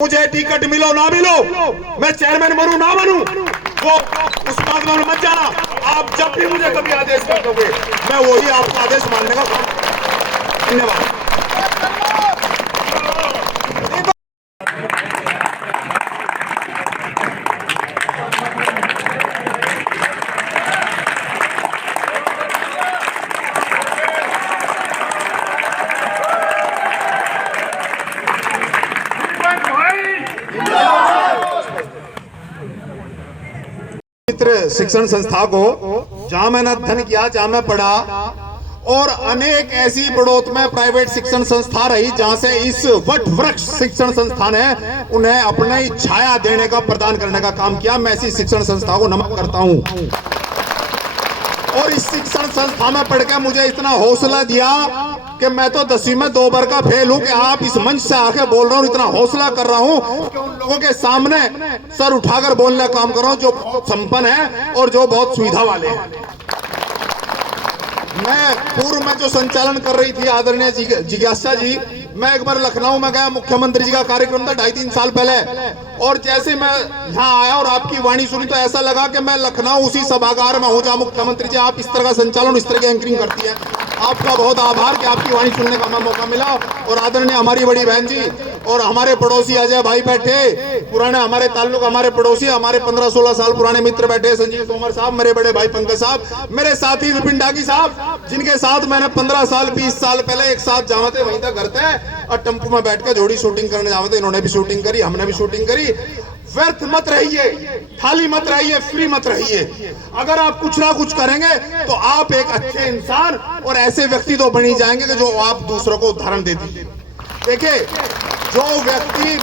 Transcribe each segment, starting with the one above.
मुझे टिकट मिलो ना मिलो, मैं चेयरमैन बनूं ना बनूं, वो उस बात में मत जाना। आप जब भी मुझे कभी आदेश कर दोगे, मैं वही आपका आदेश मानने का काम। धन्यवाद। शिक्षण संस्था को जहां मैंने अध्ययन किया, जहां मैं पढ़ा, और अनेक ऐसी बड़ौत में प्राइवेट शिक्षण संस्था रही जहां से इस वट वृक्ष शिक्षण संस्था ने उन्हें अपने छाया देने का, प्रदान करने का काम किया। मैं ऐसी शिक्षण संस्था को नमन करता हूं। और इस शिक्षण संस्था में पढ़ के मुझे इतना हौसला दिया कि मैं तो 10वीं में 2 बार का फेल हूं कि आप इस मंच से आके बोल रहा हूं, इतना हौसला कर रहा हूं कि उन लोगों के सामने सर उठाकर बोलने का काम कर रहा हूं जो बहुत संपन्न है और जो बहुत सुविधा वाले हैं। मैं पूर्व में जो संचालन कर रही थी आदरणीय जिज्ञासा जी, मैं एक बार लखनऊ में गया, मुख्यमंत्री जी का कार्यक्रम था 2.5-3 साल पहले, और जैसे मैं यहाँ आया और आपकी वाणी सुनी तो ऐसा लगा कि मैं लखनऊ उसी सभागार में हूँ जहाँ मुख्यमंत्री जी आप इस तरह का संचालन, इस तरह की एंकरिंग करती है। आपका बहुत आभार कि आपकी वाणी सुनने का हमें मौका मिला। और आदरणीय हमारी बड़ी बहन जी और हमारे पड़ोसी अजय भाई बैठे, पुराने हमारे ताल्लुक, हमारे पड़ोसी, हमारे 15-16 साल पुराने मित्र बैठे, संजीव तोमर साहब, मेरे बड़े भाई पंकज साहब, मेरे साथी विपिन डागी साहब, जिनके साथ मैंने 15 साल 20 साल पहले एक साथ जावा थे, वहीं तक घर थे, और टेम्पो में बैठ कर जोड़ी शूटिंग करने जावा थे। इन्होंने भी शूटिंग करी, हमने भी शूटिंग करी। व्यर्थ मत रहिए, खाली मत रहिए, फ्री मत रहिए। अगर आप कुछ ना कुछ करेंगे तो आप एक अच्छे इंसान और ऐसे व्यक्ति तो बनी जाएंगे कि जो आप दूसरों को उदाहरण दे दीजिए। देखिए, जो व्यक्ति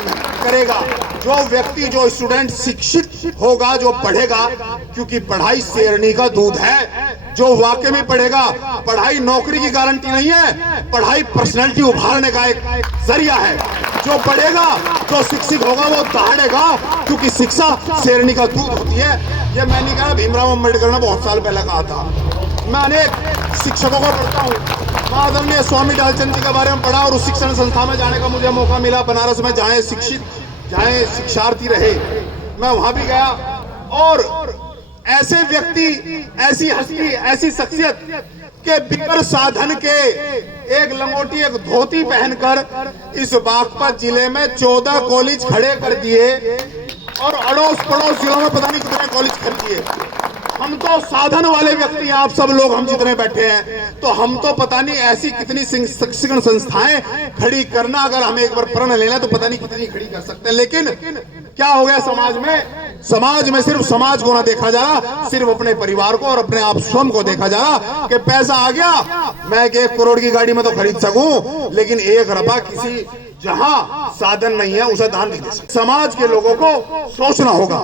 करेगा, जो स्टूडेंट शिक्षित होगा, जो पढ़ेगा, क्योंकि पढ़ाई शेरनी का दूध है, जो वाकई में पढ़ेगा, पढ़ाई नौकरी की गारंटी नहीं है, पढ़ाई पर्सनैलिटी उभारने का एक जरिया है। जो पढ़ेगा, जो शिक्षित होगा, वो दहाड़ेगा, क्योंकि शिक्षा शेरनी का दूध होती है। ये मैं नहीं कहा, भीमराव अम्बेडकर ने बहुत साल पहले कहा था। मैं अनेक शिक्षकों को पढ़ता हूँ, आदरणीय स्वामी डालचंद जी के बारे में पढ़ा, और उस शिक्षण संस्था में जाने का मुझे मौका मिला बनारस में, जहाँ शिक्षार्थी रहे, मैं वहां भी गया। और ऐसे व्यक्ति, ऐसी हस्ती, ऐसी शख्सियत के बिगर साधन के एक लंगोटी, एक धोती पहनकर इस बागपत जिले में 14 कॉलेज खड़े कर दिए, और अड़ोस पड़ोस जिलों में पता नहीं कितने कॉलेज खड़े किए। हम तो साधन वाले व्यक्ति हैं, आप सब लोग, हम जितने बैठे हैं, तो हम तो पता नहीं ऐसी कितनी शिक्षण संस्थाएं खड़ी करना, अगर हम एक बार प्रण ले लें तो पता नहीं कितनी खड़ी कर सकते हैं। लेकिन क्या हो गया समाज में सिर्फ समाज को ना देखा जा रहा, सिर्फ अपने परिवार को और अपने आप स्वयं को देखा जा रहा कि पैसा आ गया, मैं 1 करोड़ की गाड़ी में तो खरीद सकूं, लेकिन 1 रुपया किसी जहां साधन नहीं है उसे दान नहीं दे सकते। समाज के लोगों को सोचना होगा।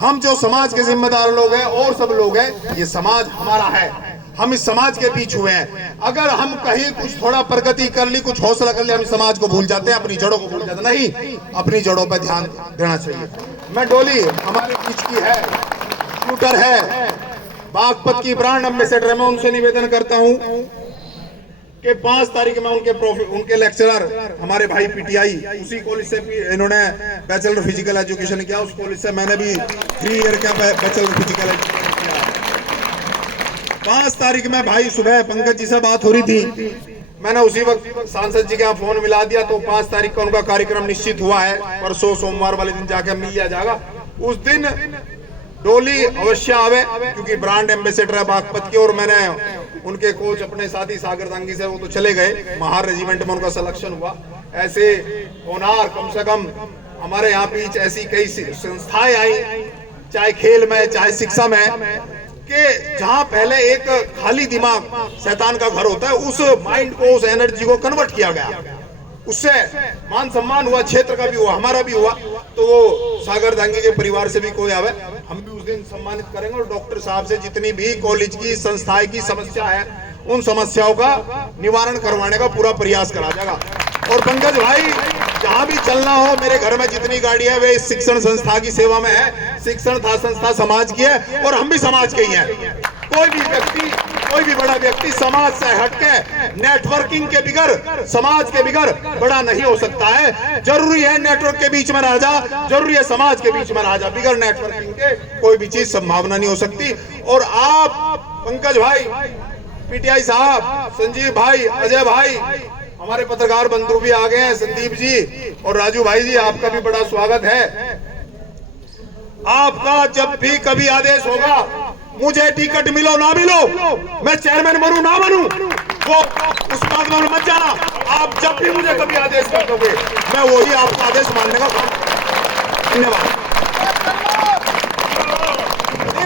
हम जो समाज के जिम्मेदार लोग हैं और सब लोग हैं, ये समाज हमारा है, हम इस समाज के बीच हुए हैं। अगर हम कहीं कुछ थोड़ा प्रगति कर ली, कुछ हौसला कर लिया, हम समाज को भूल जाते हैं, अपनी जड़ों को भूल जाते हैं। नहीं, अपनी जड़ों पर ध्यान देना चाहिए। मैं डोली हमारे बीच की है, शूटर है, बागपत की ब्रांड एम्बेसडर है, मैं उनसे निवेदन करता हूं कि 5 तारीख में उनके लेक्चरर हमारे भाई पीटीआई, उसी कॉलेज से इन्होंने बैचलर फिजिकल एजुकेशन किया, उस कॉलेज से मैंने भी 3 ईयर का बैचलर फिजिकल एजुकेशन किया। 5 तारीख में भाई सुबह पंकज जी से बात हो रही थी, मैंने उसी वक्त सांसद जी के यहाँ फोन मिला दिया, तो 5 तारीख का उनका कार्यक्रम निश्चित हुआ है, परसों सोमवार वाले दिन जाकर मिल लिया जाएगा। उस दिन डोली अवश्य आवे, क्योंकि ब्रांड एम्बेसडर है बागपत की, और मैंने उनके कोच अपने साथी सागर दांगी से, वो तो चले गए, महार रेजिमेंट में उनका सिलेक्शन हुआ। ऐसे होनार कम से कम हमारे यहाँ बीच ऐसी कई संस्थाएं आई, चाहे खेल में, चाहे शिक्षा में, कि जहां पहले एक खाली दिमाग शैतान का घर होता है, उस माइंड को, उस एनर्जी को कन्वर्ट किया गया। उससे मान सम्मान हुआ, क्षेत्र का भी हुआ, हमारा भी हुआ। तो वो सागर दांगी के परिवार से भी कोई आवे, हम भी उस दिन सम्मानित करेंगे, और डॉक्टर साहब से जितनी भी कॉलेज की, संस्थाएं की समस्या है, उन समस्याओं का निवारण करवाने का पूरा प्रयास करा जाएगा। और पंकज भाई, जहां भी चलना हो, मेरे घर में जितनी गाड़ी है वे इस शिक्षण संस्था की सेवा में है। शिक्षण संस्था समाज की है और हम भी समाज के ही हैं। कोई भी व्यक्ति कोई भी बड़ा व्यक्ति समाज से हटके नेटवर्किंग के बिगर, समाज के बिगर बड़ा नहीं हो सकता है। जरूरी है नेटवर्क के बीच में रह जा, जरूरी है समाज के बीच में रह जा, बिगर नेटवर्किंग के कोई भी चीज संभावना नहीं हो सकती। और आप पंकज भाई, पीटीआई साहब, संजीव भाई, अजय भाई, हमारे पत्रकार बंधु भी आ गए हैं, संदीप जी और राजू भाई जी, आपका भी बड़ा स्वागत है। आपका जब भी कभी आदेश होगा, मुझे टिकट मिलो ना मिलो, मैं चेयरमैन बनूं ना बनूं, वो उस बात में मत जाना। आप जब भी मुझे कभी आदेश कर दोगे, मैं वही आपका आदेश मानने का काम। धन्यवाद।